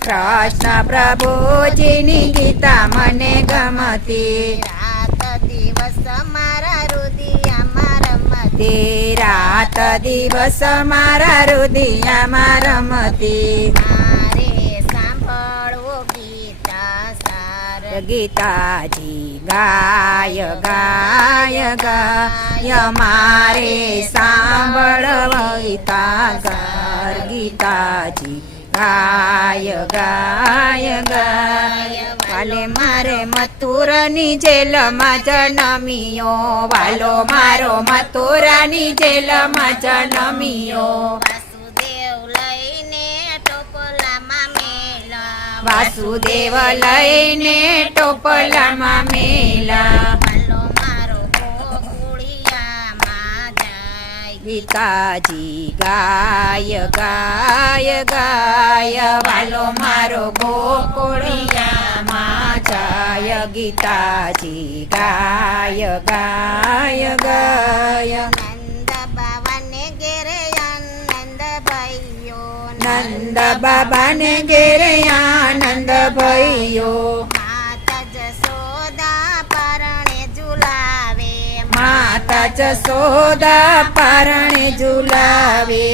કૃષ્ણ પ્રભુજીની ગીતા મને ગમતી રાત દિવસ મારા રુદિયામાં રમતી રાત દિવસ મારા રુદિયામાં રમતી મારે સાંભળવો ગીતા સાર ગીતાજી ગાય ગાય ગાય મારે સાંભળવતા ગાર ગીતાજી ગાય ગાય ગાય વાલે મારે મથુરાની જેલમાં જન્મ્યો વાલો મારો મથુરાની જેલમાં જન્મ્યો વાસુદેવ લઈને ટોપલામાં મેલા વાસુદેવ લઈને ટોપલામાં મેલા વાલો મારો ગોકુળિયામાં જાય ગીતાજી ગાય ગાય ગાય વાલો મારો ગોકુળિયામાં જાય ગીતાજી ગાય ગાય ગાય નંદ બાવાને ઘેરે આનંદ ભાઈઓ નંદ બાબાને ઘેરે આનંદ ભયો માતા જશોદા પરણે ઝુલાવે માતા જશોદા પારણે ઝુલાવે